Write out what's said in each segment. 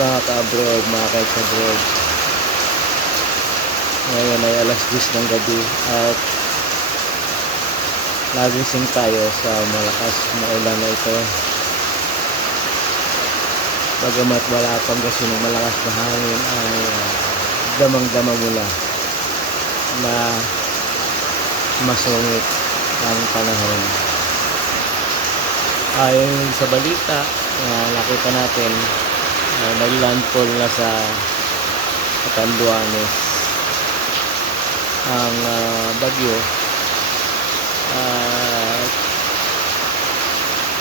Mga ka-abroad, mga kahit abroad. Ngayon ay alas 10 ng gabi at nagising tayo sa malakas na ulan na ito. Bagamat wala pang kasi ng malakas na hangin ay ah, damang-dama mula na masungit ang panahon. Ayon sa balita na nakita natin na naglandfall na sa Catanduanes. Ang ah, bagyo. At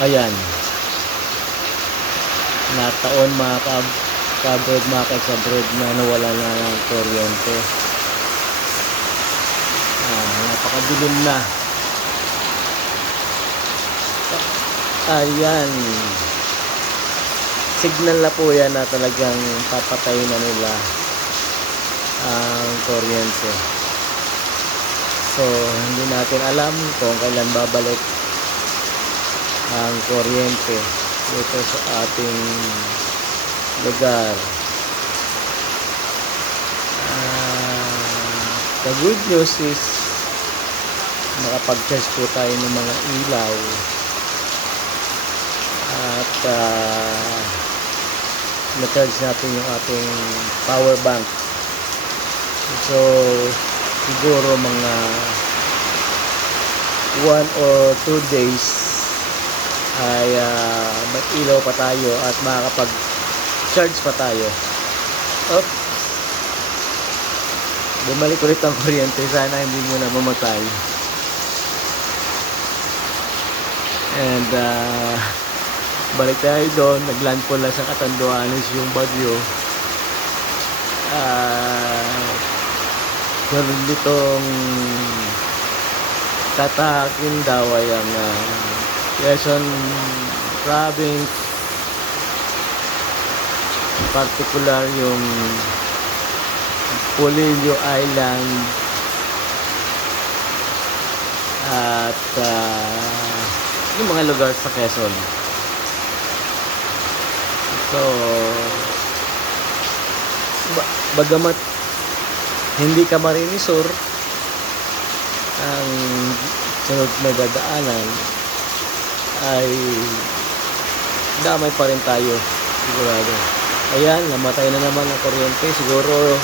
ayan. Na taon mga ka- ka-abroad mga ka-abroad na nawala na ng kuryente. Ah, napakadilim na. Ayan signal na po yan na talagang papatay na nila ang kuryente. So hindi natin alam kung kailan babalik ang kuryente dito sa ating lugar. Ah, the good news is makapag-charge po tayo ng mga ilaw. At uh, na-charge natin yung ating power bank. So siguro mga one or two days ay uh, mag-ilaw pa tayo at makakapag charge pa tayo. Up. Bumalik ulit ang kuryente. Sana hindi muna mamatay. And uh, balik tayo doon. Naglandfall na sa Catanduanes yung bagyo. Ah meron ditong tatakin daw ay ang uh, Quezon province. Particular yung Polillo Island. At ah, yung mga lugar sa Quezon so ba- bagamat hindi ka marinisor ang sunod na dadaanan ay damay pa rin tayo sigurado. Ayan namatay na naman ang kuryente. Siguro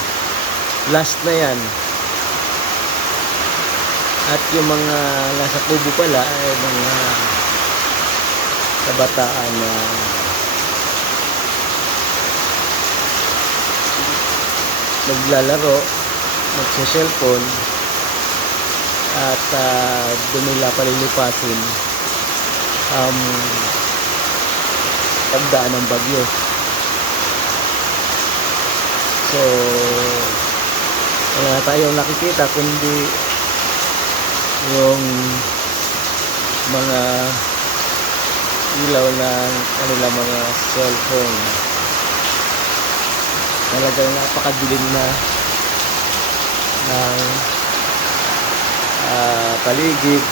last na yan. At yung mga nasa kubo pala ay mga kabataan na naglalaro magsa-cellphone at uh, doon nila palilipasin um, pagdaan ng bagyo. So wala tayong nakikita kundi yung mga ilaw ng kanila mga cellphone talagang napakadilim na ng ah, paligid.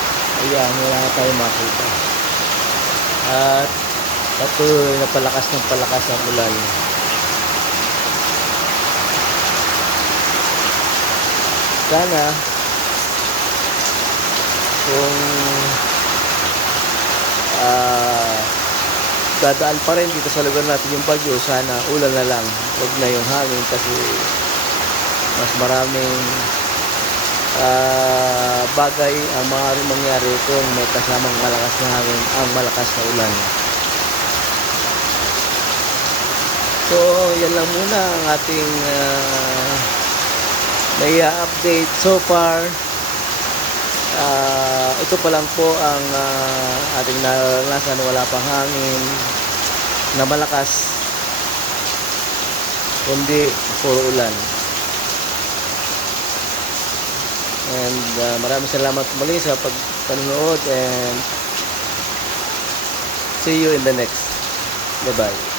Ayan wala na tayong makita. At patuloy na palakas ng palakas ang ulan. Sana kung dadaan pa rin dito sa lugar natin yung bagyo. Sana ulan na lang. Wag na yung hangin kasi mas maraming ah, bagay ang maaaring mangyari kung may kasamang malakas na hangin ang malakas na ulan. So yan lang muna ang ating uh, update so far Ah, ito pa lang po ang ah, ating naranasan. Wala pang hangin na malakas kundi puro ulan. And ah, maraming salamat muli sa pagpanonood and see you in the next. Bye bye